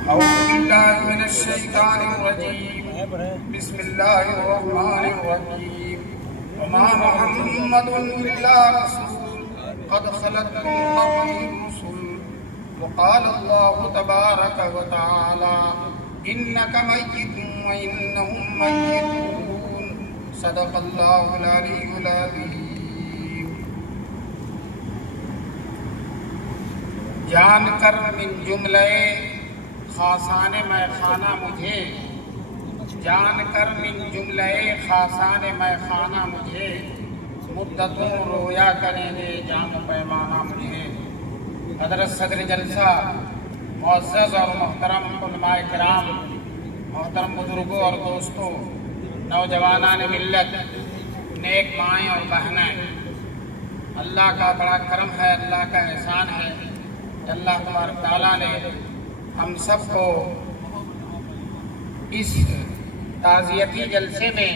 बिस्मिल्लाहिर्रहमानिर्रहीम। वमा मुहम्मदुन इल्ला रसूल क़द ख़लत मिन क़ब्लिही रुसूल वक़ाल अल्लाहु तबारक व तआला इन्नका मय्यितुन व इन्नहुम मय्यितून। सदक़ल्लाहुल अलीयुल अज़ीम। जानकर मिन जुमले खासाने मैखाना मुझे, जानकर मिन जुमले खासाने मैखाना मुझे, मुद्दतों रोया करेंगे जाम पैमाना मुझे। हज़रत सदर जलसा मुअज़्ज़ज़ और मोहतरम उलमाए किराम, मोहतरम बुजुर्गों और दोस्तों, नौजवानान मिल्लत, नेक माएँ और बहनें, अल्लाह का बड़ा करम है, अल्लाह का एहसान है। अल्लाह तबारक तआला ने हम सबको इस ताज़ियती जलसे में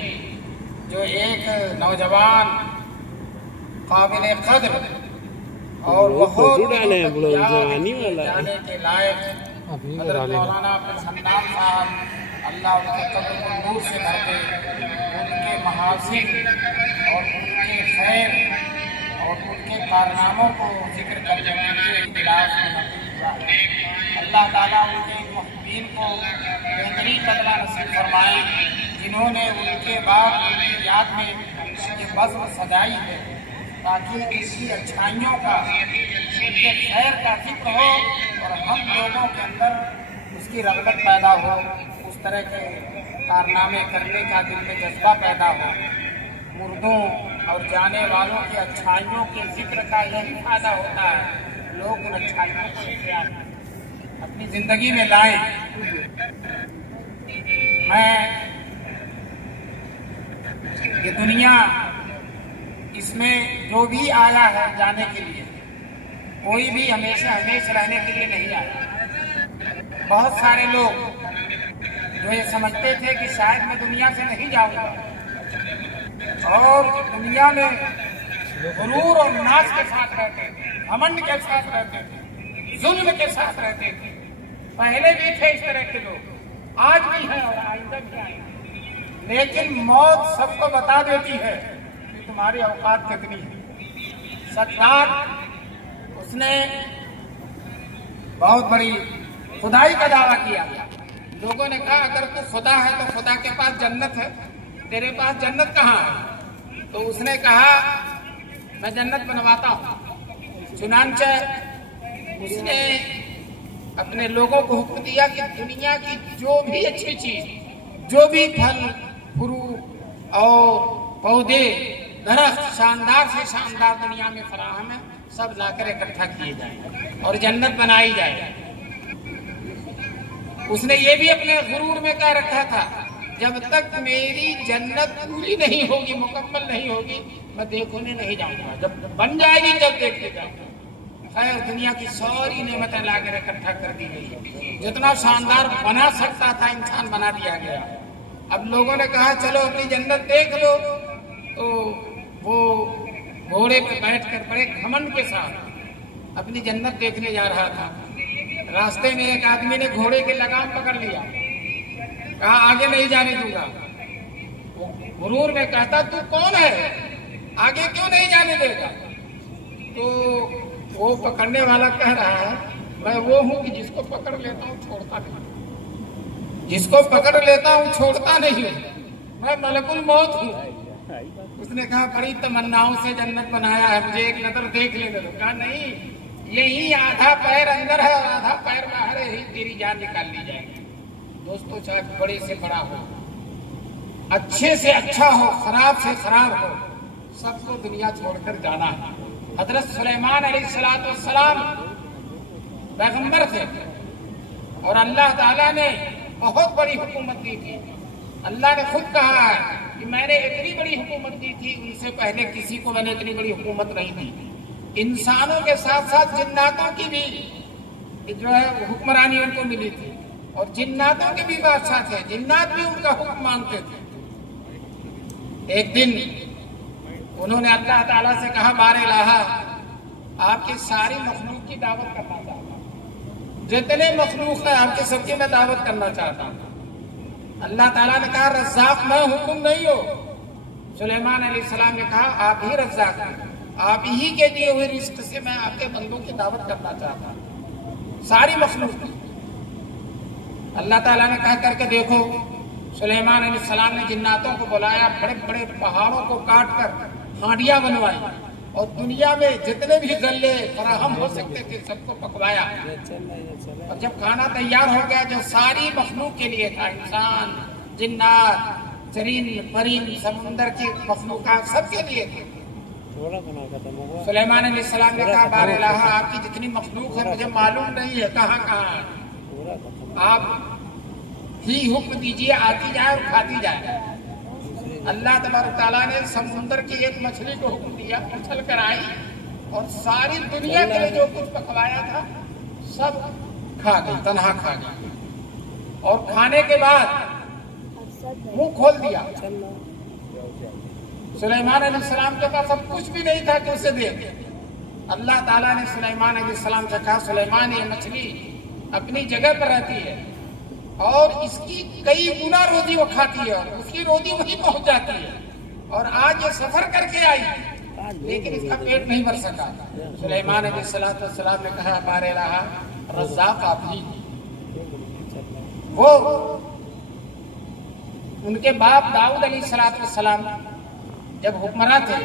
जो एक नौजवान काबिल कद्र और बहुत जाने के लायक हज़रत मौलाना अब्दुल साहब, अल्लाह उनके कब्र को नूर से भर दे, उनके महासिन और उनके खैर और उनके कारनामों को जिक्र करने के इख्तिलाफ में अल्लाह ताला उनके मुहब्बीन को बेहतरीन बदला नसीब फरमाए, जिन्होंने उनके बाद उनकी याद में ये बज़्म सजाई है, ताकि इसकी अच्छाइयों का, उनके खैर का जिक्र हो और हम लोगों के अंदर उसकी रग़बत पैदा हो, उस तरह के कारनामे करने का दिल में जज्बा पैदा हो। मुर्दों और जाने वालों की अच्छाइयों के जिक्र का यही फायदा होता है, लोग उन अच्छाइयों को अपनी जिंदगी में लाएं। मैं ये दुनिया, इसमें जो भी आया है जाने के लिए, कोई भी हमेशा रहने के लिए नहीं आया। बहुत सारे लोग जो ये समझते थे कि शायद मैं दुनिया से नहीं जाऊंगा और दुनिया में गुरूर और नाज के साथ रहते थे, घमंड के साथ रहते थे, जुल्म के साथ रहते थे। पहले भी थे इस तरह के लोग, आज भी हैं और आइंदा भी आएंगे। लेकिन मौत सबको बता देती है कि तुम्हारी औकात कितनी है। सद्दात, उसने बहुत बड़ी खुदाई का दावा किया। लोगों ने कहा अगर तू खुदा है तो खुदा के पास जन्नत है, तेरे पास जन्नत कहाँ है? तो उसने कहा मैं जन्नत बनवाता हूँ। चुनांचे उसने अपने लोगों को हुक्म दिया कि दुनिया की जो भी अच्छी चीज, जो भी फल फ्रूट और पौधे दरख्त शानदार से शानदार दुनिया में फराहम है, सब लाकर इकट्ठा किए जाए और जन्नत बनाई जाए। उसने ये भी अपने गुरूर में कह रखा था, जब तक मेरी जन्नत पूरी नहीं होगी, मुकम्मल नहीं होगी, मैं देखने नहीं जाऊंगा। जब बन जाएगी तब देखने जाऊंगा। खैर, दुनिया की सारी नेमतें लाकर इकट्ठा कर दी गई। जितना शानदार बना सकता था इंसान बना दिया गया। अब लोगों ने कहा चलो अपनी जन्नत देख लो, तो वो घोड़े पे बैठकर बड़े घमंड के साथ अपनी जन्नत देखने जा रहा था। रास्ते में एक आदमी ने घोड़े के लगाम पकड़ लिया, कहा आगे नहीं जाने दूंगा। गुरूर में कहता तू कौन है, आगे क्यों नहीं जाने देगा? तो वो पकड़ने वाला कह रहा है मैं वो हूं कि जिसको पकड़ लेता हूँ छोड़ता नहीं, जिसको पकड़ लेता हूँ छोड़ता नहीं, मैं मलकुल मौत हूँ। उसने कहा बड़ी तमन्नाओं से जन्नत बनाया है, मुझे एक नजर देख लेने दो। कहा नहीं, यही आधा पैर अंदर है और आधा पैर बाहर है, तेरी जान निकाल ली जाएगी। दोस्तों, चाहे बड़े से बड़ा हो, अच्छे से अच्छा हो, खराब से खराब हो, सबको दुनिया छोड़कर जाना है। हजरत सुलेमान अलैहिस्सलाम पैगंबर थे और अल्लाह ताला ने बहुत बड़ी हुकूमत दी थी। अल्लाह ने खुद कहा है कि मैंने इतनी बड़ी हुकूमत दी थी, उनसे पहले किसी को मैंने इतनी बड़ी हुकूमत नहीं दी। इंसानों के साथ साथ जिन्नातों की भी जो है हुक्मरानी उनको मिली थी और जिन्नातों के भी बादशाह थे, जिन्नात भी उनका हुक्म मानते थे। एक दिन उन्होंने अल्लाह ताला से कहा बार इलाहा, आपकी सारी मखलूक की दावत करना चाहता हूं। जितने मखलूक है आपके सबकी मैं दावत करना चाहता हूँ। अल्लाह ताला ने कहा रज़्ज़ाक़ मैं हूं, तुम नहीं हो। सुलेमान अलैहिस्सलाम ने कहा आप ही रज़्ज़ाक़ हैं, आप ही के दिए हुए रिज़्क़ से मैं आपके बंदों की दावत करना चाहता हूँ, सारी मखलूक की। अल्लाह ताला ने कहा करके देखो, सुलेमान अलैहिस्सलाम ने जिन्नातों को बुलाया, बड़े बड़े पहाड़ों को काट कर हांडियां बनवाई और दुनिया में जितने भी गल्ले फराहम हो सकते थे सबको पकवाया। और जब खाना तैयार हो गया, जो सारी मखलूक के लिए था, इंसान, जिन्नात, जरीन, परीन, समुंदर की मखलूकात सबके लिए थे। सुलेमान अलैहिस्सलाम ने कहा बार इलाहा आपकी जितनी मखलूक है मुझे मालूम नहीं है कहाँ कहाँ है, आप ही हुक्म दीजिए आती जाए और खाती जाए। अल्लाह तबारक ताला ने समुंदर की एक मछली को हुक्म दिया, उछल कर आई और सारी दुनिया के लिए जो कुछ पकवाया था सब खा गई, तन्हा खा गई। और खाने के बाद मुंह खोल दिया। सुलेमान अलैहिस्सलाम के पास अब कुछ भी नहीं था कि उसे दे। अल्लाह ताला ने सुलेमान अलैहिस्सलाम से कहा सुलेमान ये मछली अपनी जगह पर रहती है और इसकी कई गुना रोजी वो खाती है और उसकी रोजी वहीं पहुंच जाती है, और आज ये सफर करके आई लेकिन इसका पेट नहीं भर सका। सुलेमान अलैहिस्सलाम ने कहा बार इलाहा रज़्ज़ाक़ आप ही। वो उनके बाप दाऊद अलैहिस्सलाम जब हुक्मरान थे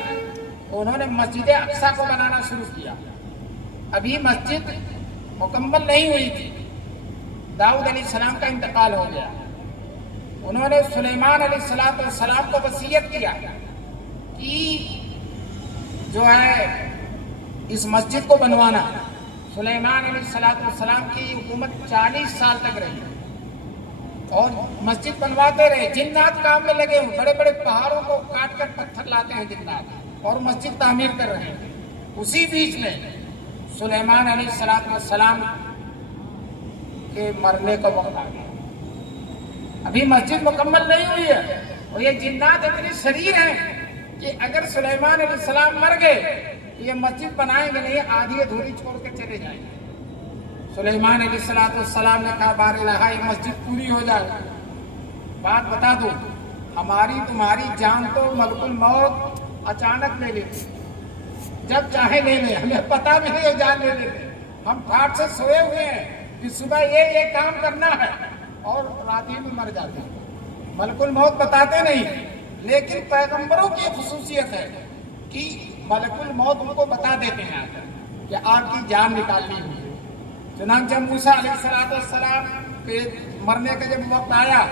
उन्होंने मस्जिद अक्सा को बनाना शुरू किया। अभी मस्जिद मुकम्मल नहीं हुई थी, दाऊद अलैहिस्सलाम का इंतकाल हो गया। उन्होंने सुलेमान अलैहिस्सलाम को वसीयत किया कि जो है इस मस्जिद को बनवाना। सुलेमान अलैहिस्सलाम की हुकूमत 40 साल तक रही और मस्जिद बनवाते रहे। जिन्नात काम में लगे हुए, बड़े बड़े पहाड़ों को काट कर पत्थर लाते हैं जिन्नात और मस्जिद तामीर कर रहे हैं। उसी बीच में सुलेमान अलैहिस्सलाम के मरने का वक्त आ गया। अभी मस्जिद मुकम्मल नहीं हुई है और ये जिन्नात इतने शरीर हैं कि अगर सुलेमान अलैहिस्सलाम मर गए तो ये मस्जिद बनाएंगे नहीं, आधी अधूरी छोड़ के चले जाएंगे। सुलेमान अलैहिस्सलाम ने कहा बार इलाहा ये मस्जिद पूरी हो जाए। बात बता दो, हमारी तुम्हारी जान तो मलकुल मौत अचानक ले लेती, जब चाहे ले ले, हमें पता भी नहीं जान ले लेते। हम ठाट से सोए हुए हैं कि सुबह ये काम करना है और रात ही में मर जाते हैं। मलकुल मौत बताते नहीं, लेकिन पैगंबरों की खुसूसियत है कि मलकुल मौत उनको बता देते हैं कि आपकी जान निकालनी हुई। चुनांचे मूसा अलैहिस्सलाम के मरने का जब वक्त आया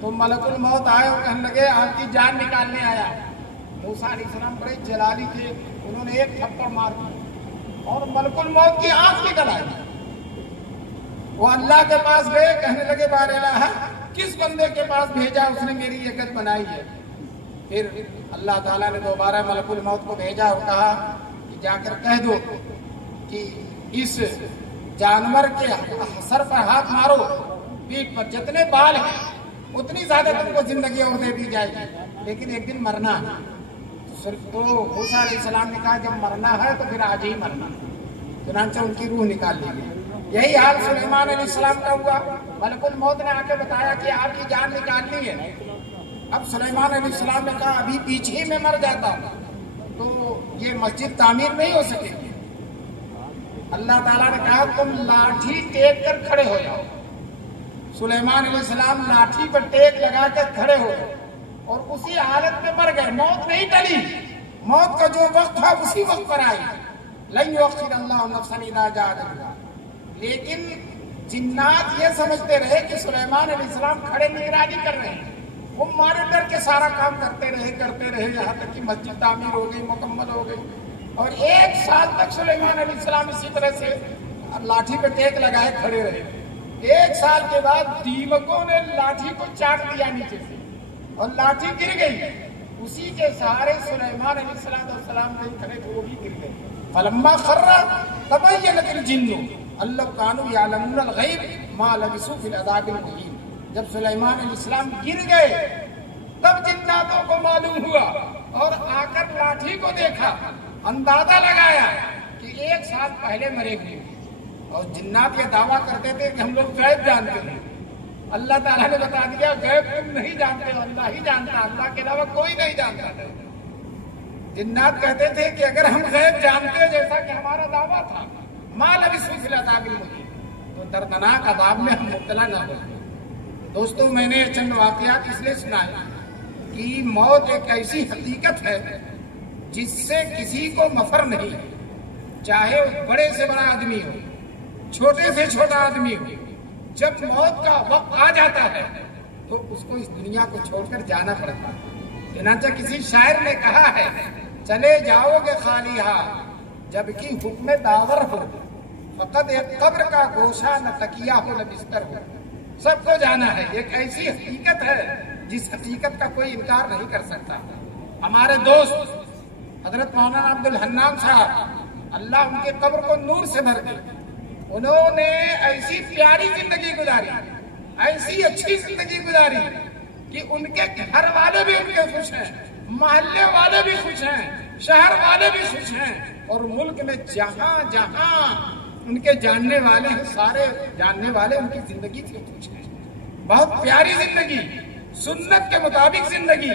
तो मलकुल मौत आए और कहने लगे आपकी जान निकालने आया। मूसा अलैहिस्सलाम बड़े जलाली थे, उन्होंने एक थप्पड़ मार दिया और मलकुल मौत की आंख निकल आई। वो अल्लाह के पास गए, कहने लगे बार इलाहा किस बंदे के पास भेजा उसने मेरी ये गत बनाई है। फिर अल्लाह ताला ने दोबारा मलकुल मौत को भेजा और कहा कि जाकर कह दो कि इस जानवर के सर पर हाथ मारो, पीठ पर जितने बाल हैं उतनी ज्यादा तुमको जिंदगी और दे दी जाएगी, लेकिन एक दिन मरना है। तो मूसा अलैहिस्सलाम ने कहा जब मरना है तो फिर आज ही मरना। चुनांचे उनकी रूह निकाल ली गई। यही हाल सुलेमान अलैहिस्सलाम का हुआ। मलकुल मौत ने आके बताया कि आपकी जान निकालनी है। अब सुलेमान अलैहिस्सलाम ने कहा अभी पीछे में मर जाता तो ये मस्जिद तामीर नहीं हो सकेगी। अल्लाह ताला ने कहा तुम लाठी टेक कर खड़े हो जाओ। सुलेमान अलैहिस्सलाम लाठी पर टेक लगा कर खड़े हो और उसी हालत में मर गए। मौत नहीं टली, मौत का जो वक्त था उसी वक्त पर आई। लन युअख्खिरल्लाहु नफ्सन इज़ा जाअ अजलुहा। लेकिन जिन्नात ये समझते रहे कि सुलेमान अलैहिस्सलाम खड़े निगरानी कर रहे हैं। वो मारे डर के सारा काम करते रहे यहाँ तक कि मस्जिद तामीर हो गई, मुकम्मल हो गई। और 1 साल तक सुलेमान अलैहिस्सलाम इसी तरह से लाठी पे टेक लगाए खड़े रहे। 1 साल के बाद दीमकों ने लाठी को चाट दिया नीचे से और लाठी गिर गई। उसी के सहारे सुलेमान अलैहिस्सलाम नहीं खड़े थे, वो भी गिर गए। फलम्मा खर्रा तबय्यनतिल जिन्नु अल्लाह कानू यालमुनल गैब मा लबिसू फिल अज़ाबिल मुहीन। जब सुलेमान अलैहिस्सलाम गिर गए तब जिन्नातों को मालूम हुआ और आकर लाठी को देखा, अंदाजा लगाया कि 1 साल पहले मरे हुए। और जिन्नात ये दावा करते थे कि हम लोग गैब जानते हैं। अल्लाह ताला ने बता दिया गैब तुम नहीं जानते हो, अल्लाह ही जानता, अल्लाह के अलावा कोई नहीं जानता था। जिन्नात कहते थे कि अगर हम गैब जानते जैसा कि हमारा दावा था, माल अभी सुफिल अदाबिल मुहीन, तो दर्दनाक अदाब में हम मुब्तला न हो। दोस्तों, मैंने चंद वाकयात इसलिए सुनाए कि मौत एक ऐसी हकीकत है जिससे किसी को मफर नहीं है, चाहे वो बड़े से बड़ा आदमी हो, छोटे से छोटा आदमी हो। जब मौत का वक्त आ जाता है तो उसको इस दुनिया को छोड़कर जाना पड़ता है। चनाचा किसी शायर ने कहा है, चले जाओगे खाली हाथ जबकि हुक्म दावर हो, फकत एक कब्र का गोशा न तकिया हो न बिस्तर हो। सबको जाना है, एक ऐसी हकीकत है जिस हकीकत का कोई इनकार नहीं कर सकता। हमारे दोस्त हजरत मौलाना अब्दुल हन्नान साहब, अल्लाह उनके कब्र को नूर से भर दे, उन्होंने ऐसी प्यारी जिंदगी गुजारी, ऐसी अच्छी जिंदगी गुजारी कि उनके घर वाले भी उनके खुश हैं, मोहल्ले वाले भी खुश हैं, शहर वाले भी खुश हैं, और मुल्क में जहां जहां उनके जानने वाले हैं, सारे जानने वाले उनकी जिंदगी से खुश हैं। बहुत प्यारी जिंदगी, सुन्नत के मुताबिक जिंदगी,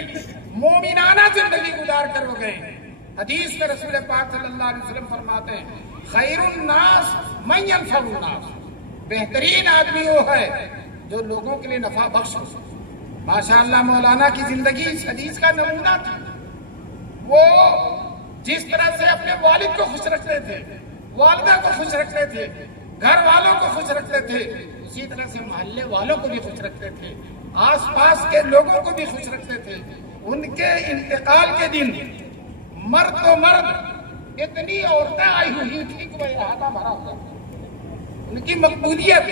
मोमिनाना जिंदगी गुजार कर वो गए। हदीस में रसूल पाक सल्लल्लाहु अलैहि वसल्लम फरमाते हैं, खैरुन नास मन यनफउन नास, बेहतरीन आदमी वो है जो लोगों के लिए नफा बख्श हो। माशाअल्लाह मौलाना की जिंदगी इस हदीस का नमूना थी। वो जिस तरह से अपने वालिद को खुश रखते थे, वालिदा को खुश रखते थे, घर वालों को खुश रखते थे, उसी तरह से मोहल्ले वालों को भी खुश रखते थे, आसपास के लोगों को भी खुश रखते थे। उनके इंतकाल के दिन मर्द तो मर्द, इतनी औरतें आई हुई थी कि वही हाथा भरा हुआ। उनकी मकबूलियत,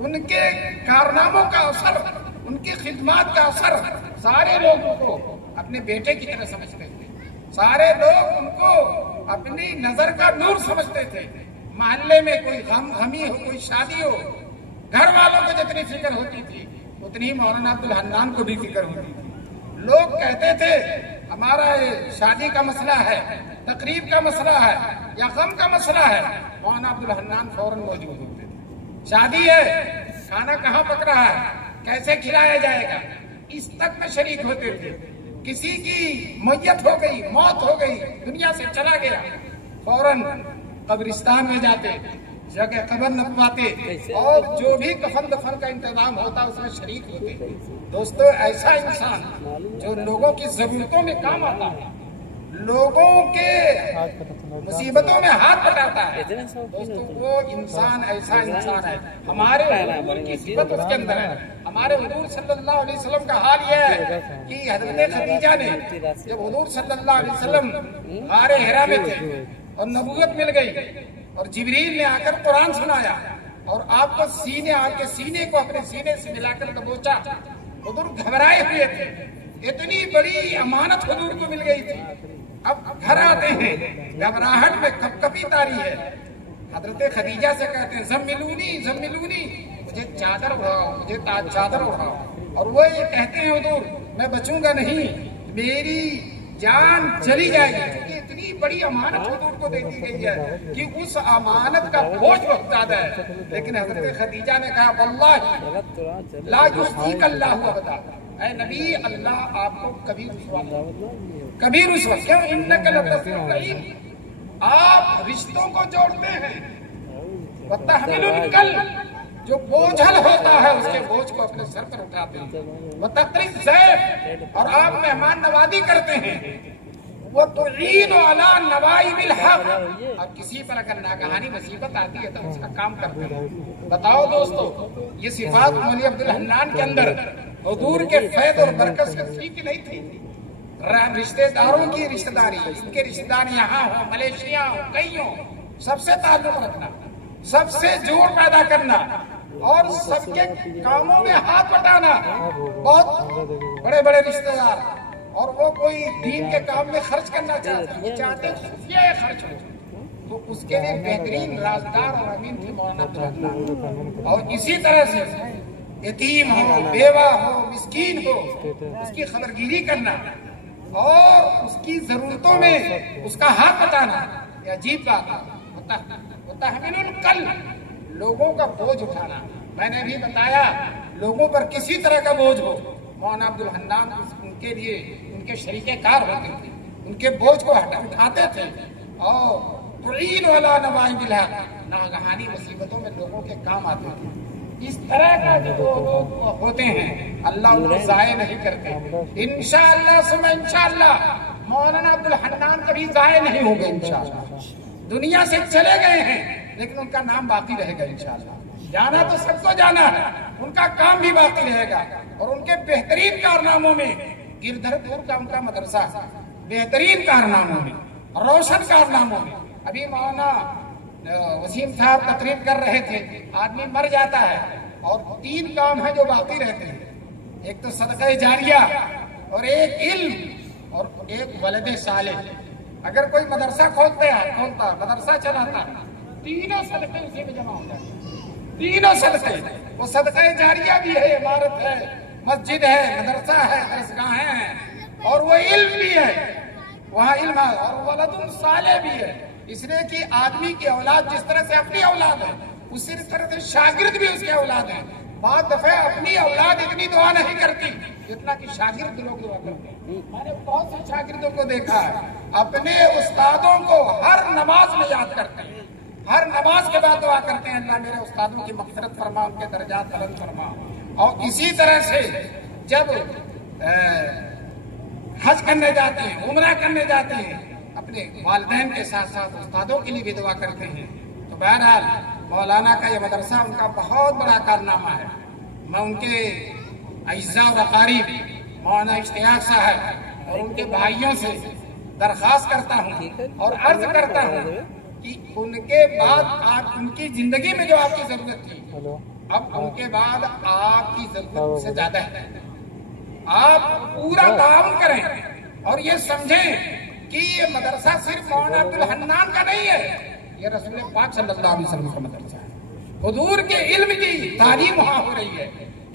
उनके कारनामों का असर, उनकी खिदमत का असर सारे लोगों को अपने बेटे की तरह समझते थे। सारे लोग उनको अपनी नजर का नूर समझते थे। मोहल्ले में कोई गमी हो, कोई शादी हो, घर वालों को जितनी फिक्र होती थी उतनी मौलाना अब्दुल हन्नान को भी फिक्र होती थी। लोग कहते थे हमारा ये शादी का मसला है, तकरीब का मसला है या गम का मसला है, मौलाना अब्दुल हन्नान फौरन मौजूद होते थे। शादी है, खाना कहाँ पक रहा है, कैसे खिलाया जाएगा, इस तक में शरीक होते थे। किसी की मैयत हो गई, मौत हो गई, दुनिया से चला गया, फौरन कब्रिस्तान में जाते, जगह कब्र नपवाते और जो भी कफन दफन का इंतजाम होता उसमें शरीक होते। दोस्तों, ऐसा इंसान जो लोगों की जरूरतों में काम आता है, लोगों के मुसीबतों में हाथ बटाता है, दोस्तों वो इंसान ऐसा इंसान है। हमारे हुजूर की सिफत उसके अंदर है। हमारे हुजूर सल्लल्लाहु अलैहि वसल्लम का हाल यह है कि हजरत खदीजा ने जब हुजूर सल्लल्लाहु अलैहि वसल्लम गारे हिरा में थे और नबूवत मिल गई और जिब्रील ने आकर कुरान सुनाया और आपको आपके सीने को अपने सीने से मिलाकर दबोचा, हुजूर घबराए हुए थे। इतनी बड़ी अमानत हुजूर को मिल गई थी। अब घर आते हैं, घबराहट में कपकपी तारी है। हजरत खदीजा से कहते हैं ज़म्मिलूनी ज़म्मिलूनी, मुझे चादर उड़ाओ, मुझे चादर उड़ाओ। और वो ये कहते हैं हुजूर मैं बचूंगा नहीं, मेरी जान चली जाएगी, क्योंकि इतनी बड़ी अमानत हुजूर को दे दी गई है कि उस अमानत का बोझ बहुत ज्यादा है। लेकिन हजरत खदीजा ने कहा वल्लाही ला युज़ीक अल्लाहु अबदा, ऐ नबी अल्लाह आपको कभी रुसवा क्यों, इन्नका लतफ़िर रहीम, आप रिश्तों को जोड़ते हैं, व तहमिलुल कल, जो बोझल होता है उसके बोझ को अपने सर पर उठाते हैं, व तक़रीज़ ज़ैफ़, और आप मेहमान नवाजी करते हैं, वो तुईनु अला नवाइबिल हक़, और किसी पर अगर नागहानी मुसीबत आती है तो उसका काम करते हैं। बताओ दोस्तों, ये सिफात मौलवी अब्दुल हन्नान के अंदर हुजूर के फैज़ और बरकत से थी कि नहीं थी? रिश्तेदारों की रिश्तेदारी, इनके रिश्तेदार यहाँ हो, मलेशिया हो, कहीं हो, सबसे ताल्लुक रखना, सबसे जोड़ पैदा करना और सबके कामों में हाथ बटाना। बहुत बड़े बड़े रिश्तेदार, और वो कोई दीन के काम में खर्च करना चाहते हैं खर्च हो, तो उसके लिए बेहतरीन राजदार और अमीन थे मौलाना अब्दुल हन्नान। और इसी तरह से यतीम हो, बेवा हो, मिस्कीन हो, उसकी खबरगिरी करना और उसकी जरूरतों में उसका हाथ बटाना, ये अजीब बात है। तहमिलुल कल, लोगों का बोझ उठाना। मैंने भी बताया, लोगों पर किसी तरह का बोझ हो, मौलाना अब्दुल हन्नान उनके लिए उनके शरीके कार होते थे, उनके बोझ को उठाते थे। और तुईन वाला नवाई बिला, नागहानी मुसीबतों में लोगों के काम आते थे। इस तरह का जो लोग होते हैं, अल्लाह उनको जाये नहीं करते। इंशाअल्लाह सुबह इंशाअल्लाह मौलाना अब्दुल हन्नान कभी जाये नहीं होंगे। इंशाअल्लाह दुनिया से चले गए हैं, लेकिन उनका नाम बाकी रहेगा। इंशाअल्लाह जाना तो सबको जाना है, उनका काम भी बाकी रहेगा। और उनके बेहतरीन कारनामों में गिरधरपुर का उनका मदरसा, बेहतरीन कारनामों में, रोशन कारनामों में। अभी मौलाना वसीम साहब तकरीर कर रहे थे, आदमी मर जाता है और 3 काम है जो बाकी रहते हैं। एक तो सदका जारिया, और एक इल्म, और एक वलदे साले। अगर कोई मदरसा खोलता मदरसा चलाता, तीनों सदके उसी में जमा होता है। तीनों सदके, वो सदका जारिया भी है, इमारत है, मस्जिद है, मदरसा है, दरसगाहें हैं, और वो इल्म भी है, वहाँ इल्म है, और वलदुन साले भी है। इसलिए कि आदमी की औलाद जिस तरह से अपनी औलाद है, उसी तरह से शागिर्द भी उसके औलाद है। बाद दफे अपनी औलाद इतनी दुआ नहीं करती जितना कि शागिर्द लोग दुआ करते हैं। मैंने बहुत से शागिर्दों को देखा है, अपने उस्तादों को हर नमाज में याद करते हैं, हर नमाज के बाद दुआ करते हैं, अल्लाह मेरे उस्तादों की मग़फ़िरत फरमा, उनके दर्जात बुलंद फरमा। और इसी तरह से जब हज करने जाते हैं, उम्रा करने जाते हैं, अपने वालिदैन के साथ साथ उस्तादों के लिए भी दुआ करते हैं। तो बहरहाल मौलाना का ये मदरसा उनका बहुत बड़ा कारनामा है। मैं उनके अज़्ज़ा और अक़ारीब मौलाना इश्तियाक़ साहब और उनके भाइयों से दरख्वास्त करता हूँ और अर्ज करता हूँ कि उनके बाद आप उनकी जिंदगी में जो आपकी जरूरत थी, अब उनके बाद आपकी जरूरत से ज्यादा है। आप पूरा ताउन करें और ये समझें कि ये मदरसा सिर्फ मौलाना अब्दुल हन्नान का नहीं है, ये रसूल पाक सल्लल्लाहु अलैहि वसल्लम का मदरसा है। हुजूर के इल्म की तालीम वहाँ हो रही है।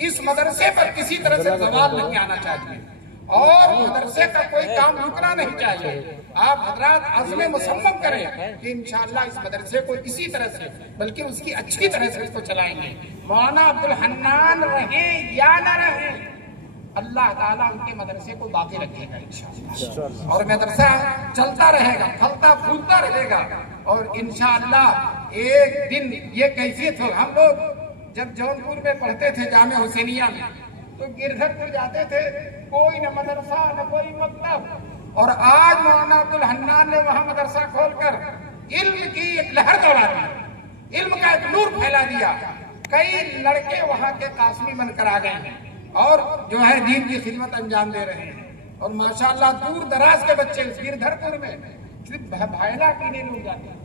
इस मदरसे पर किसी तरह से सवाल नहीं आना चाहिए और मदरसे का कोई काम रुकना नहीं चाहिए। आप हजरात अज़्म मुसम्मम करें कि इंशाअल्लाह इस मदरसे को इसी तरह से, बल्कि उसकी अच्छी तरह से इसको चलाएंगे। मौलाना अब्दुल हन्नान रहे या न रहे, अल्लाह ताला उनके मदरसे को बाकी रखेगा इंशाअल्लाह, और मदरसा चलता रहेगा, फलता फूलता रहेगा। और इंशाअल्लाह एक दिन ये कैफियत हो। हम लोग जब जौनपुर में पढ़ते थे जामे हुसैनिया में, तो गिरधरपुर जाते थे, कोई न मदरसा न कोई मकतब। और आज मौलाना अब्दुल हन्नान ने वहाँ मदरसा खोलकर इल्म की एक लहर दौड़ा दी, इल्म का एक नूर फैला दिया। कई लड़के वहाँ के कासमी बनकर आ गए हैं और जो है दीन की खिदमत अंजाम दे रहे हैं। और माशाअल्लाह दूर दराज के बच्चे उस गिरधरपुर में सिर्फ भायला पीने लोग जाते हैं,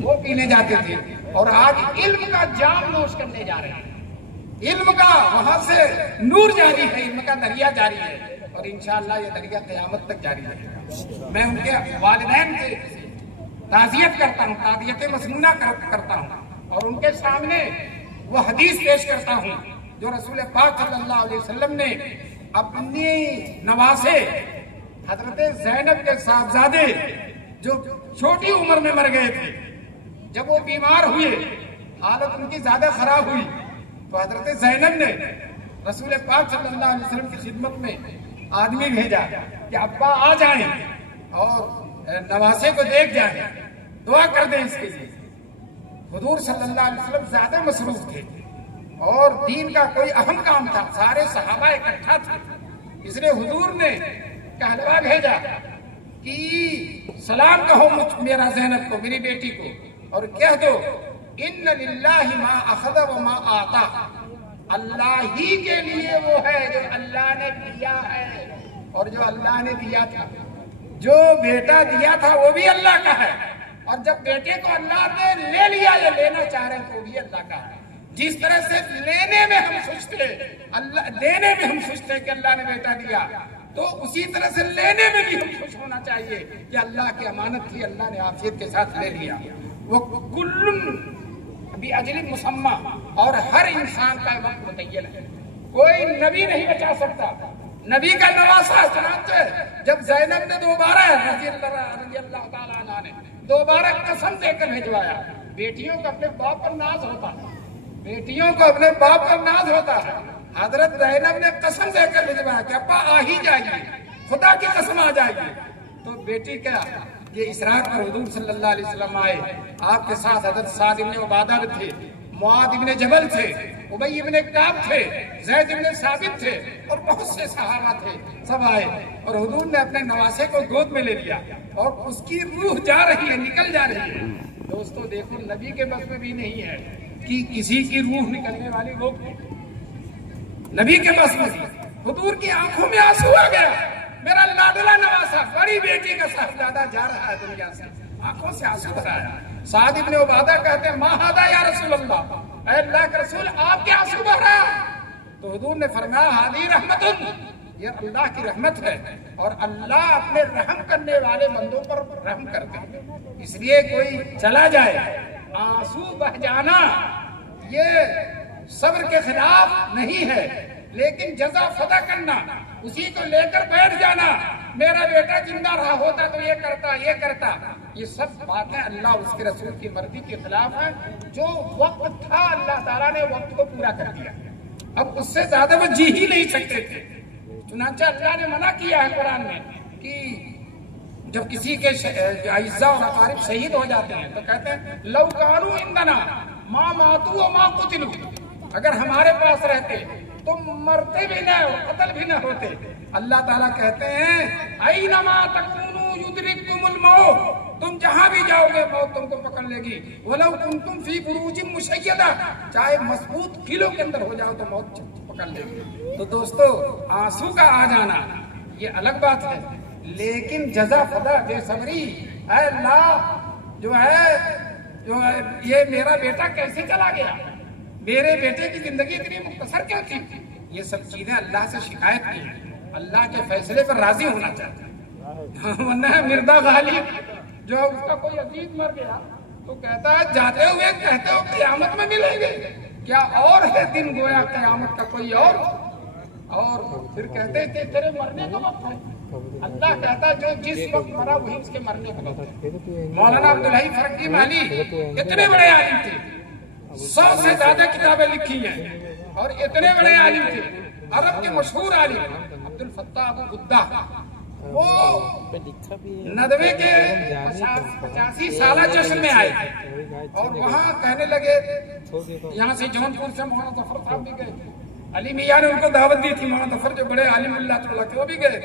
वो पीने जाते थे, और आज इल्म का जाम नोश करने जा रहे हैं। इल्म का वहां से नूर जारी है, इल्म का दरिया जारी है, और इंशाअल्लाह ये दरिया क़यामत तक जारी रहेगा। मैं उनके वालिदैन से ताज़ियत करता हूँ, ताज़ियत मसनूना करता हूँ, और उनके सामने वो हदीस पेश करता हूँ जो रसूल पाक सल्लल्लाहु अलैहि वसल्लम ने अपनी नवासे हजरत ज़ैनब के साहबजादे जो छोटी उम्र में मर गए थे, जब वो बीमार हुए, हालत उनकी ज्यादा खराब हुई, तो हजरत ज़ैनब ने रसूल पाक सल्लल्लाहु अलैहि वसल्लम की खिदमत में आदमी भेजा कि अब्बा आ जाएं और नवासे को देख जाएं, दुआ कर दें इसके लिए। हुजूर सल्लल्लाहु अलैहि वसल्लम ज्यादा मसरूफ थे और दीन का कोई अहम काम था, सारे सहाबा इकट्ठा थे, इसलिए हुजूर ने कहलवा भेजा कि सलाम कहो मेरा ज़ैनब को, मेरी बेटी को, और कह दो इन्ना लिल्लाहि मा अखज़ व मा आता, अल्लाह ही के लिए वो है जो अल्लाह ने दिया है, और जो अल्लाह ने दिया था, जो बेटा दिया था वो भी अल्लाह का है, और जब बेटे को अल्लाह ने ले लिया या लेना चाह रहे तो भी अल्लाह का है। जिस तरह से लेने में हम खुश थे, अल्लाह देने में हम खुश थे कि अल्लाह ने बेटा दिया, तो उसी तरह से लेने में भी हम खुश होना चाहिए कि अल्लाह की अमानत थी, अल्लाह ने आफियत के साथ ले लिया। वो कुल्लुन भी अजल मुसम्मा, और हर इंसान का वक्त मुतय्यन है, कोई नबी नहीं बचा सकता। नबी का नवासा चनाते जब ज़ैनब ने दोबारा रज़ी अल्लाह तआला अन्हा ने दोबारा कसम देकर भिजवाया, बेटियों को अपने बाप पर नाज होता है, बेटियों को अपने बाप पर नाज होता है। हजरत ज़ैनब ने कसम देकर भिजवाया कि अब्बा आ ही जाइए, खुदा की कसम आ जाइए। तो बेटी क्या ये इसरार पर हुजूर सल्लल्लाहु अलैहि वसल्लम आए, आपके साथ हजरत साद इब्न उबादा थे, मुआद इब्न जबल थे, उबई इब्न काब थे, ज़ैद इब्न साबित थे और बहुत से सहाबा थे, सब आए। और हुजूर ने अपने नवासे को गोद में ले लिया और उसकी रूह जा रही है, निकल जा रही है। दोस्तों देखो, नबी के बस में भी नहीं है कि किसी की रूह निकलने वाली रोक दे, नबी के बस में। हुजूर की आंखों में आंसू आ गया, मेरा लाडला नवासा, बड़ी बेटी का साहबजादा जा रहा है दुनिया से, आंखों से आंसू भरा है। साद इब्न उबादा कहते हैं, मा हादा या रसूल अल्लाह, ऐ अल्लाह के रसूल आप क्या आंसू बह रहा? तो हुजूर ने फरमाया, हादी रहमतुन, ये अल्लाह की रहमत है और अल्लाह अपने रहम करने वाले बंदों पर रहम करते हैं। इसलिए कोई चला जाए, आंसू बह जाना ये सब्र के खिलाफ नहीं है, लेकिन जज़ा फदा करना, उसी को लेकर बैठ जाना, मेरा बेटा जिंदा रहा होता तो ये करता, ये करता, ये सब बातें अल्लाह उसके रसूल की मर्जी के खिलाफ है। जो वक्त था अल्लाह ताला ने वक्त को पूरा कर दिया, अब उससे ज्यादा वो जी ही नहीं सकते थे। चुनांचे अल्लाह ने मना किया है कुरान में कि जब किसी के अइज़्ज़ा और अक़ारिब शहीद हो जाते हैं तो कहते हैं, लौ कानू इंदना मा मातू व मा कुतिलू, अगर हमारे पास रहते तो मरते भी न, कत्ल भी न होते। अल्लाह ताला कहते हैं, ऐनमा तकूनू युदरिकुमुल मौत, तुम जहां भी जाओगे मौत तुमको पकड़ लेगी। वलौ कुंतुम फी बुरूजिन मुशय्यदा, चाहे मजबूत किलो के अंदर हो जाओ तो मौत पकड़ लेगी। तो दोस्तों, आंसू का आ जाना ये अलग बात है, लेकिन जज़ा फदा बेसब्री, ऐ अल्लाह जो है ये मेरा बेटा कैसे चला गया, मेरे बेटे की जिंदगी इतनी मुख्तसर क्या थी, ये सब चीजें अल्लाह से शिकायत की है। अल्लाह के फैसले पर राजी होना चाहते हैं। वरना मिर्दा गालिब जो उसका कोई अजीज मर गया तो कहता है, जाते हुए कहते हो क़यामत में मिलेंगे, क्या और है दिन गोया क़यामत का कोई और फिर कहते थे तेरे मरने का वक्त है। अल्लाह कहता है, जो जिस वक्त मरा वही उसके मरने का वक्त है। मौलाना अब्दुल हई फरंगी माली इतने बड़े आलिम थे, 100 से ज्यादा किताबें लिखी हैं और इतने बड़े आलिम थे, अरब के मशहूर आलिम अब्दुल फत्ताह अबू गुद्दा, वो 90 के 85 साल जश्न में आए और वहाँ कहने लगे, यहाँ से जौनपुर से मौलाना जफर साहब भी गए, अली मियाँ ने उनको दावत दी थी, मौलाना जफर जो बड़े आलिम अल्लाह ताला के वो भी गए।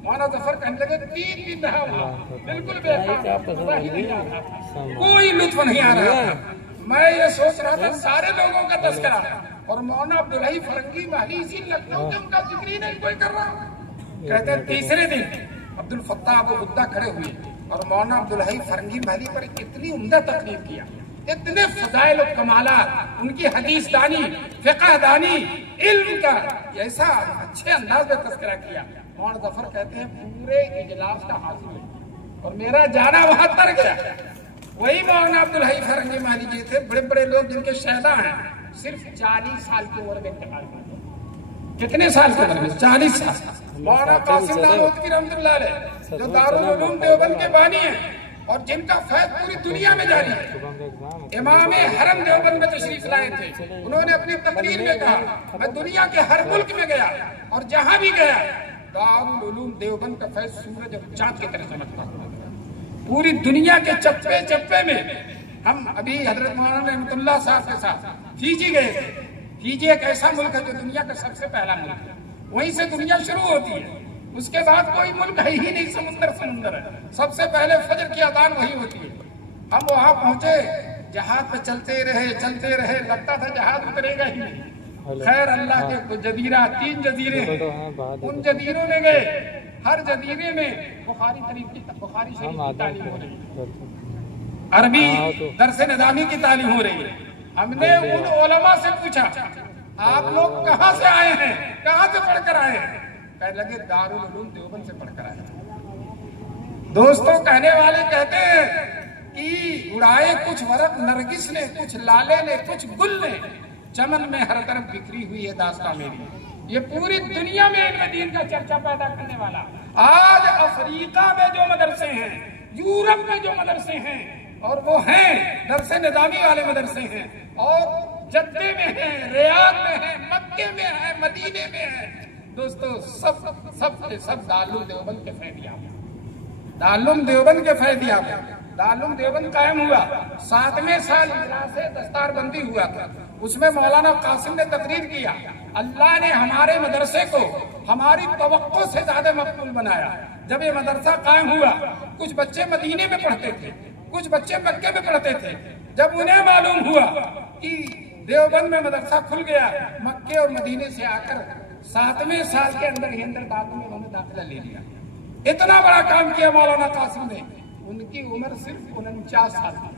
मौलाना जफर कहने लगे 3 दिन रहा वहाँ, बिल्कुल बेकार, कोई लुत्फ नहीं आ रहा था। मैं ये सोच रहा था सारे लोगों का तस्करा, और मौलाना अब्दुल हई फरंगी माली इसी लखनऊ के उनका जिक्र ही नहीं कोई कर रहा। कहते हैं तीसरे दिन अब्दुल फत्ताह अबू गुद्दा खड़े हुए और मौलाना अब्दुल हई फरंगी माली पर इतनी उम्दा तकरीर किया, इतने फजाइल और कमालात, उनकी हदीस दानी, फिक़ह दानी, इल्म का ऐसा अच्छे अंदाज में तस्करा किया। मौलाना जफर कहते हैं पूरे इजलास का हासिल है और मेरा जाना वहां तर गया। वही मौलाना अब्दुल हई फरंगी माली जी थे, बड़े बड़े लोग जिनके शहदा हैं, सिर्फ 40 साल की उम्र में इंतकाल कर गए। कितने साल की उम्र में? 40 साल। मौलाना कासिम नानोतवी रहमतुल्लाह अलैह जो दारुल उलूम देवबंद के बानी हैं और जिनका फैज़ पूरी दुनिया में जारी है, इमाम हरम देवबंद में तशरीफ लाए थे। उन्होंने अपनी तकरीर में कहा, मैं दुनिया के हर मुल्क में गया और जहां भी गया दारुल उलूम देवबंद का फैज़ सूरज और चांद की तरह चमकता है। पूरी दुनिया के चप्पे चप्पे में हम अभी हजरत मौलाना रहमतुल्लाह साहब के साथ फीजी गए थे। फीजी एक ऐसा मुल्क है जो दुनिया का सबसे पहला मुल्क है, वहीं से दुनिया शुरू होती है, उसके बाद कोई मुल्क है ही नहीं, समुंदर है, सबसे पहले फजर की अज़ान वही होती है। हम वहां पहुंचे, जहाज पे चलते रहे, लगता था जहाज उतरेगा ही नहीं। खैर अल्लाह के जजीरा, 3 जजीरे हैं, उन जजीरों में गए, हर जजीरे में बुखारी शरीफ की तालीम हो रही है, अरबी दरसे निज़ामी की तालीम हो रही है। हमने उन उलमा से पूछा, आप लोग कहाँ से आए हैं, कहाँ से पढ़कर आए हैं? कहने लगे दारुल उलूम देवबंद से पढ़कर आए हैं। दोस्तों, कहने वाले कहते हैं कि उड़ाए कुछ वरक नरगिस ने, कुछ लाले ने, कुछ गुल ने, चमन में हर तरफ बिखरी हुई है दास्तां मेरी। ये पूरी दुनिया में इल्म दीन का चर्चा पैदा करने वाला। आज अफ्रीका में जो मदरसे हैं, यूरोप में जो मदरसे हैं, और वो हैं दरसे निजामी वाले मदरसे हैं, और जद्दे में हैं, रियाद में हैं, मक्के में हैं, मदीने में हैं। दोस्तों सब दारुल देवबंद के फैदियाब, दारुल देवबंद के फैदियाब। दारुल देवबंद कायम हुआ 7वें साल इजलासे दस्तारबंदी हुआ था। उसमें मौलाना कासिम ने तकरीर किया, अल्लाह ने हमारे मदरसे को हमारी तवक्को से ज्यादा मकबूल बनाया। जब ये मदरसा कायम हुआ, कुछ बच्चे मदीने में पढ़ते थे, कुछ बच्चे मक्के में पढ़ते थे। जब उन्हें मालूम हुआ कि देवबंद में मदरसा खुल गया, मक्के और मदीने से आकर 7वें साल के अंदर ही अंदर दाखिल में उन्होंने दाखिला ले लिया। इतना बड़ा काम किया मौलाना कासिम ने। उनकी उम्र सिर्फ 49 साल थी।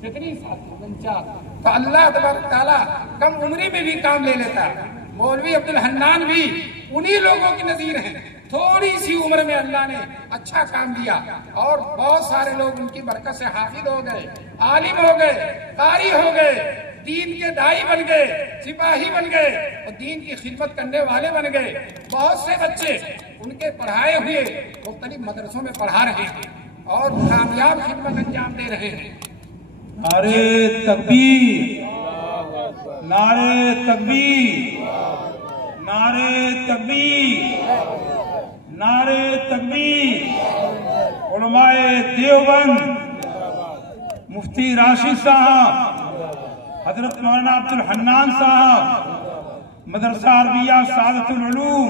कितनी साल? 49। तो अल्लाह तबारक तआला कम उम्री में भी काम ले लेता है। मौलवी अब्दुल हन्नान भी उन्हीं लोगों की नजीर हैं। थोड़ी सी उम्र में अल्लाह ने अच्छा काम दिया और बहुत सारे लोग उनकी बरकत से हाफिज हो गए, आलिम हो गए, कारी हो गए, दीन के दाई बन गए, सिपाही बन गए और दीन की खिदमत करने वाले बन गए। बहुत से बच्चे उनके पढ़ाए हुए मुख्तलिफ मदरसों में पढ़ा रहे हैं और कामयाब खिदमत अंजाम दे रहे हैं। नारे तकबीर, नारे तकबीर, नारे तकबीर, नारे तकबीर। उलमाए देवबंद, मुफ्ती राशिद साहब, हजरत मौलाना अब्दुल हन्नान साहब, मदरसा अरबिया सादतुल उलूम,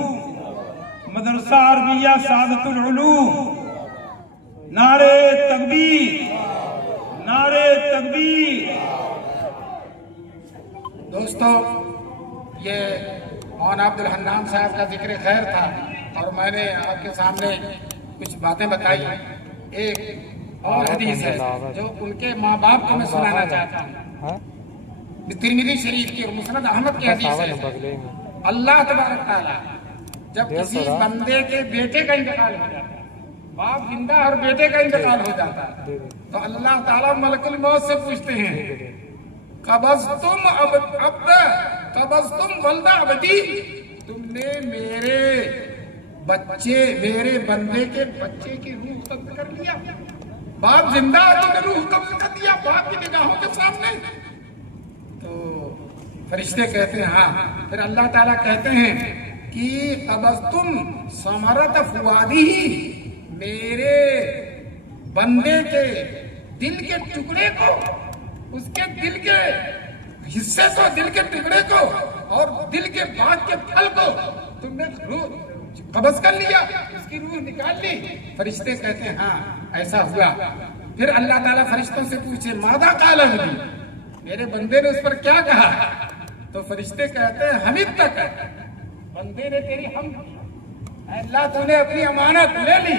मदरसा अरबिया सादतुल उलूम। नारे तकबीर, नारे तकबीर। दोस्तों, ये मौलाना अब्दुल हन्नान साहब का जिक्र खैर था और मैंने आपके सामने कुछ बातें बताई। एक और हदीस है जो उनके माँ बाप को मैं सुनाना चाहता हूँ। तिरमिज़ी शरीफ की मुस्नद अहमद की हदीस है। अल्लाह तबारक तआला जब किसी बंदे के बेटे का इंतकाल हो जाता है, बाप जिंदा और बेटे का इंतकाल हो जाता है, तो अल्लाह ताला मलकुल मौत से पूछते हैं, कबज़तुम वल्दा अबदी, तुमने मेरे बच्चे, मेरे बंदे के बच्चे की रूह कब्ज़ कर लिया। बाप जिंदा है, तुमने रूह कब्ज़ कर दिया बाप की निगाहों के सामने। तो फरिश्ते कहते हैं हाँ। फिर अल्लाह ताला कहते हैं कि कबज़तुम समरत फुआदी, मेरे बंदे के दिल के टुकड़े को, उसके दिल के हिस्से को, दिल के टुकड़े को और दिल के बाग के फल को तुमने रूह कब्ज़ कर लिया, उसकी रूह निकाल ली। फरिश्ते कहते हैं हाँ ऐसा हुआ। फिर अल्लाह ताला फरिश्तों से पूछे मादा काला हुई, मेरे बंदे ने उस पर क्या कहा? तो फरिश्ते कहते हैं हमिद तक, बंदे ने तेरी हम, अल्लाह तूने अपनी अमानत ले ली,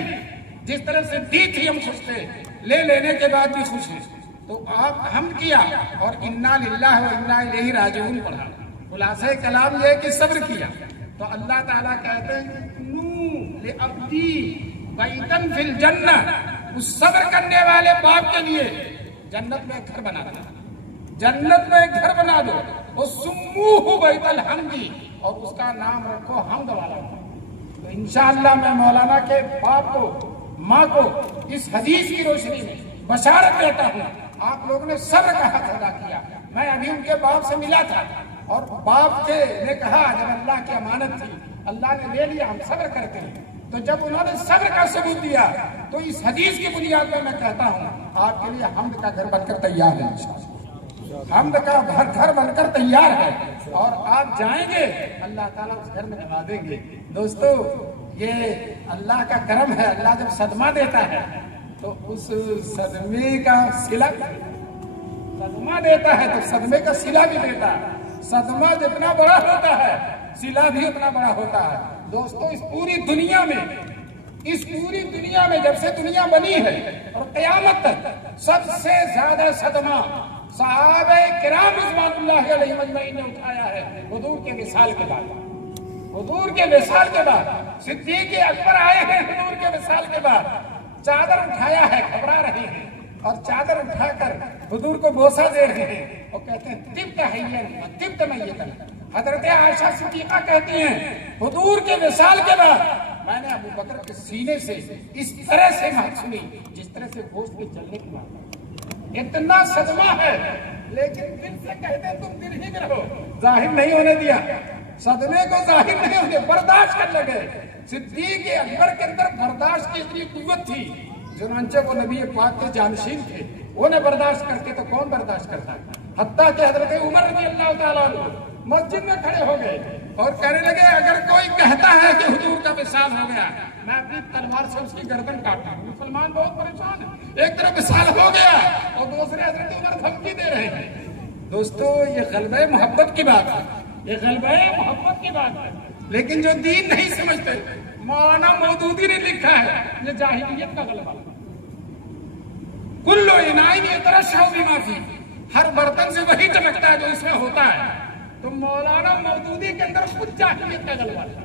जिस तरह से दी थी हम खुश थे, ले लेने के बाद भी खुश हैं। तो आप हम किया और इन्ना लिल्लाहि व इन्ना इलैहि राजिऊन पढ़ा। खुलासा कलाम ये कि सब्र किया। तो अल्लाह ताला कहते हैं नू ले अब्दी बैतन फिल जन्नत, उस सब्र करने वाले बाप के लिए जन्नत में घर बना दो, जन्नत में एक घर बना दो, वो सुम्मूहु बैतल हम्दी, और उसका नाम रखो हमद वाला। तो इंशाअल्लाह मैं मौलाना के बाप को, माँ को इस हदीस की रोशनी में बशारत देता हूँ, आप लोगों ने सब्र का हक अदा किया। मैं अभी उनके बाप से मिला था और बाप के ने कहा जब अल्लाह की अमानत थी, अल्लाह ने ले लिया, हम सब्र करते हैं। तो जब उन्होंने सब्र का सबूत दिया तो इस हदीस की बुनियाद पर मैं कहता हूँ आपके लिए हमद का घर बनकर तैयार है, हमद का घर बनकर तैयार है और आप जाएंगे अल्लाह ताला उस घर में लगा देंगे। दोस्तों, ये अल्लाह का करम है। अल्लाह जब सदमा देता है तो उस सदमे का सिला, सदमा देता है तो सदमे का सिला भी देता है। सदमा जितना बड़ा होता है सिला भी उतना बड़ा होता है। दोस्तों, इस पूरी दुनिया में जब से दुनिया बनी है और क़यामत तक सबसे ज्यादा सदमा सहाबे किराम रिज़वानुल्लाह अलैहिम अजमईन ने उठाया है हुजूर के विसाल के बाद। हुजूर के विसाल के बाद सिद्दीक़ अकबर आए हैं, हुजूर के विसाल के बाद चादर उठाया है, घबरा रहे हैं और चादर उठाकर हुजूर को बोसा दे रहे हैं और कहते हैं तिब्त हय्यन तिब्त मय्यतन। हजरत आयशा सिद्दीक़ा कहती हैं हुजूर के विसाल के बाद मैंने अबू बकर के सीने से इस तरह से महक सुनी जिस तरह से गोश्त के जलने की बात। इतना सदमा है, लेकिन दिल से कहते तुम दिल ही में रहो, जाहिर नहीं होने दिया। सदमे को जाहिर नहीं होने, बर्दाश्त कर लगे। सिद्दीक अकबर के अंदर बर्दाश्त की इतनी कुव्वत थी, चुनांचे वो नबी पाक के जानशीन थे, वो ने बर्दाश्त करते तो कौन बर्दाश्त करता है। हत्ता के हजरत उमर रज़ी अल्लाह ताला अन्हु मस्जिद में खड़े हो गए और कहने लगे, अगर कोई कहता है कि हुजूर का विसाल हो गया, मैं अपनी तलवार से उसकी गर्दन काटता हूँ। मुसलमान बहुत परेशान है, एक तरफ विसाल हो गया और दूसरे हजरत उमर धमकी दे रहे हैं। दोस्तों, ये गलबे मोहब्बत की बात है, ये गलबे मोहब्बत की बात है। लेकिन जो दीन नहीं समझते, मौलाना मौदूदी ने लिखा है, ये जाहिलियत का गलबा। कुल्लो इनाइन यतरशहु बिमा फी, हर बर्तन से वही चमकता है जो इसमें होता है। तो मौलाना मौदूदी के अंदर खुद जाहिलियत का गलबा था,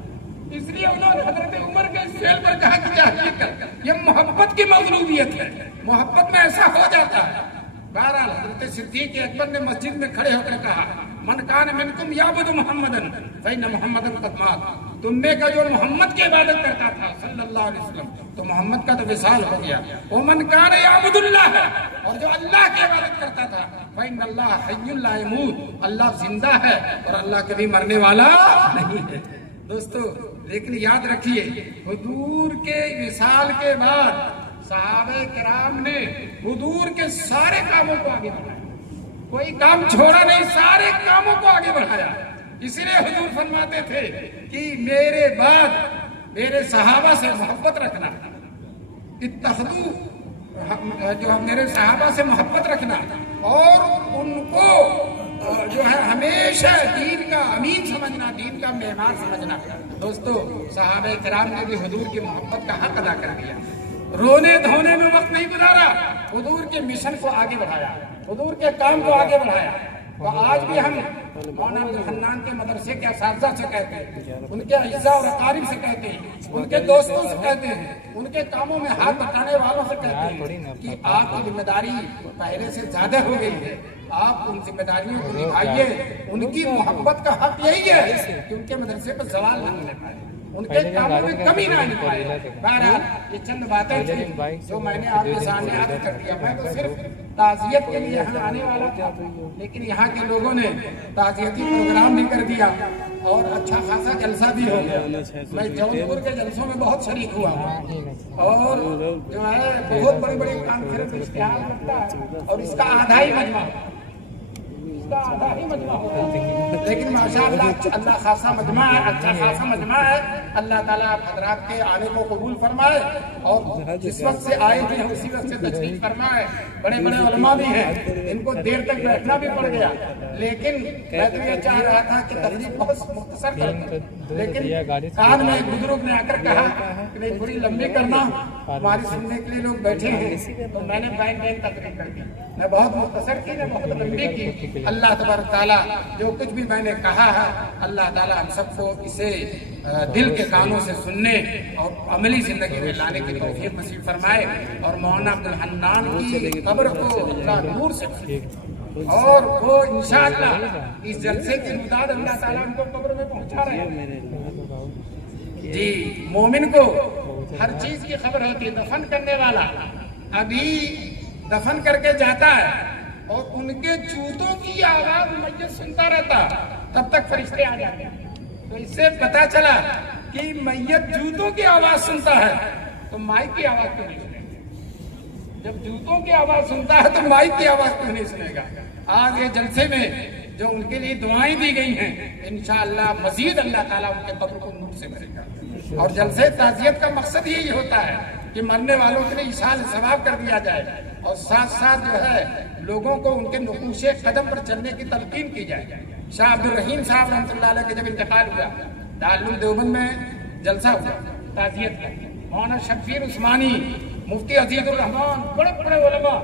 इसलिए उन्होंने हजरत उमर के फेल पर कहा कि जाहिलियत का, ये मोहब्बत की मजलूबियत है, मोहब्बत में ऐसा हो जाता है। बहरहाल हजरत सिद्दीक अकबर ने मस्जिद में खड़े होकर कहा, मन कान मिनकुम याबुदु मुहम्मदन फइन्न मुहम्मदन क़द मात, तुम में का जो मोहम्मद की इबादत करता था सल्लल्लाहु अलैहि वसल्लम, तो मोहम्मद का तो विसाल हो गया। वो मन कान याबुदुल्लाह, और जो अल्लाह की इबादत करता था फइन्न अल्लाह हय्युन ला यमूत, अल्लाह जिंदा है और अल्लाह कभी मरने वाला नहीं है। दोस्तों, लेकिन याद रखिए, हुजूर के विसाल के बाद सहाबे किराम ने हुजूर के सारे कामों को आगे बढ़ाया, कोई काम छोड़ा नहीं, सारे कामों को आगे बढ़ाया। इसलिए हुजूर फरमाते थे कि मेरे बाद मेरे सहाबा से मोहब्बत रखना, इत्तखदू, जो मेरे सहाबा से मोहब्बत रखना और उनको जो है हमेशा दीन का अमीन समझना, दीन का मेहमान समझना। दोस्तों, सहाबे किराम ने भी हुजूर की मोहब्बत का हक अदा कर दिया, रोने धोने में वक्त नहीं गुजारा, हुजूर के मिशन को आगे बढ़ाया, हुजूर के काम को आगे बढ़ाया। तो आज भी हम मौलाना अब्दुल हन्नान के मदरसे के असातिज़ा से कहते हैं, उनके अज़्ज़ा और अक़ारिब से कहते हैं, उनके दोस्तों से कहते हैं, उनके कामों में हाथ बटाने वालों से कहते हैं कि आपकी जिम्मेदारी पहले से ज्यादा हो गई है, आप उन जिम्मेदारियों को निभाइए। उनकी मोहब्बत का हक यही है कि उनके मदरसे पर सवाल न मिल पाए, उनके कामों में कमी ना आने पाए। बहरहाल ये चंद बातें थी जो मैंने आपके सामने अर्ज कर दिया। मैं तो सिर्फ ताज़ियत के लिए यहाँ आने वाला था, लेकिन यहाँ के लोगों ने ताज़ियती प्रोग्राम भी कर दिया और अच्छा खासा जलसा भी हो गया। मैं जौनपुर के जलसों में बहुत शरीक हुआ और जो है बहुत बड़ी बड़ी कॉन्फ्रेंस इश्तिहार लगता है और इसका आधा ही मजमा होता है, लेकिन माशाअल्लाह अल्लाह खासा मजमा है, अच्छा खासा मजमा है। अल्लाह ताला आप हजरात के आने को कबूल फरमाए और जिस वक्त से आए थे हम उसी वक्त से तशरीफ फरमाए। बड़े बड़े उलमा भी हैं, इनको देर तक बैठना भी पड़ गया, लेकिन मैं तो ये चाह रहा था कि तकरीब बहुत मुख्तसर कर, लेकिन कान में एक बुजुर्ग ने आकर कहा कि नहीं थोड़ी लंबी करना, हमारी सुनने के लिए लोग बैठे हैं, तो मैंने बैन बैन तकरीब कर दी। मैं बहुत मुख्तसर की, मैं बहुत लंबी की। अल्लाह तबारक ताला जो कुछ भी मैंने कहा है, अल्लाह ताला हम सबको इसे दिल के कानों से सुनने और अमली जिंदगी में लाने की तौफीक नसीब फरमाए और मौलाना अब्दुल हन्नान की कब्र को नूर से और वो इंशाअल्लाह इस जलसे की मुदाद अल्लाह ताला उनको कब्र में पहुंचा रहे हैं। जी, मोमिन को हर चीज की खबर होती है। दफन करने वाला अभी दफन करके जाता है और उनके जूतों की आवाज मैयत सुनता रहता, तब तक फरिश्ते आ जाते हैं। तो इससे पता चला कि मैयत जूतों की आवाज सुनता है तो माइक की आवाज क्यों नहीं सुनेगा। जब जूतों की आवाज सुनता है तो माइक की आवाज क्यों नहीं सुनेगा। आज ये जलसे में जो उनके लिए दुआएं दी गई हैं, इंशाअल्लाह मजीद अल्लाह ताला उनके कब्र को नूर से भरेगा। और जलसे ताज़ियत का मकसद यही होता है कि मरने वालों के लिए इशाल सवाब कर दिया जाए और साथ साथ जो है लोगों को उनके नुकूशे कदम पर चलने की तलकीन की जाए। शाह अब्दुल रहीम साहब रहमतुल्लाह अलैह के जब इंतकाल हुआ, दारुल देवबंद में जलसा हुआ ताज़ियत का, मौलाना शब्बीर उस्मानी, मुफ्ती अजीजुर रहमान, बड़े बड़े उलमा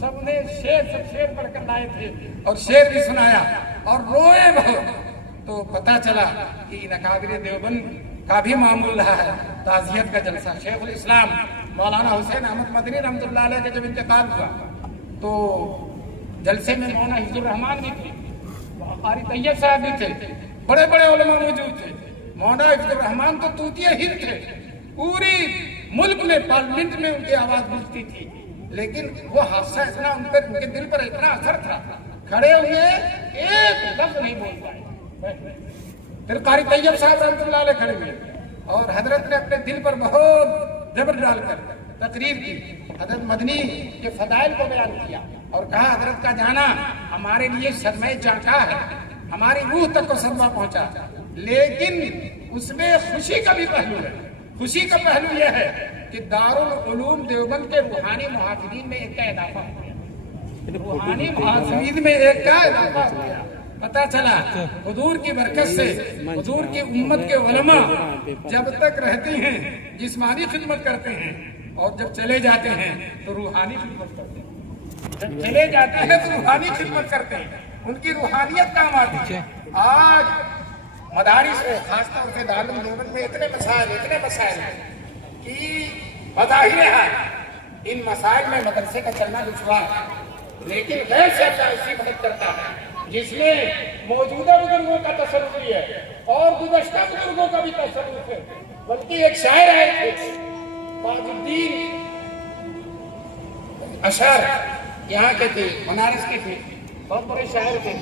सबने शेर पढ़कर लाए थे और शेर भी सुनाया और रोए बहुत। तो पता चला कि नकाबिर देवबंद का भी मामूल रहा है ताज़ियत का जलसा। शेखुल इस्लाम मौलाना हुसैन अहमद मदनी रहमतुल्लाह अलैह के जब इंतकाल हुआ तो जलसे में मौलाना हिजुर रहमान भी थे, कारी तैयब साहब भी थे, बड़े बड़े उलमा मौजूद थे। मौलाना हिजुर रहमान तो तूतिया हिल थे, पूरी मुल्क में पार्लियामेंट में उनकी आवाज गूंजती थी। लेकिन वो हादसा इतना उन पर, उनके दिल पर इतना असर था, खड़े हुए एक लफ्ज नहीं बोल पाए। फिर कारी तैयब साहब रहमतुल्लाह अलैह खड़े हुए और हजरत ने अपने दिल पर बहुत जबर डालकर तकरीर की। हजरत मदनी के फदाइल को बयान किया और कहा हजरत का जाना हमारे लिए सरमाए जाका है, हमारी रूह तक को सदमा पहुंचा। लेकिन उसमें खुशी का भी पहलू है। खुशी का पहलू यह है कि दारुल उलूम देवबंद के रूहानी मुहाफिजीन में एक का इजाफा हो गया, रूहानी मुहाफिजीन में एक का इजाफा हो गया। पता चला हुजूर की बरकत से हुजूर की उम्मत के उलमा जब तक रहते हैं जिस्मानी खिदमत करते हैं और जब चले जाते हैं तो रूहानी खिदमत करते हैं। जब चले जाते हैं तो रूहानी खिदमत करते हैं, उनकी रूहानियत काम आती है। आज मदारिस में खासतौर से दारुल देवबंद में इतने मसाइल हैं कि बज़ाहिर है इन मसाइल में मदरसे का चलना दुश्वार है, लेकिन गैर सरकार ऐसी मदद करता है जिसमें मौजूदा बुजुर्गों का तसल्लुफ़ है और गुज़श्ता बुजुर्गों का भी तसल्लुफ़ है। बल्कि एक शायर आए थे ताजुद्दीन अशर, यहाँ के थे, बनारस के थे, बहुत बड़े शायर थे।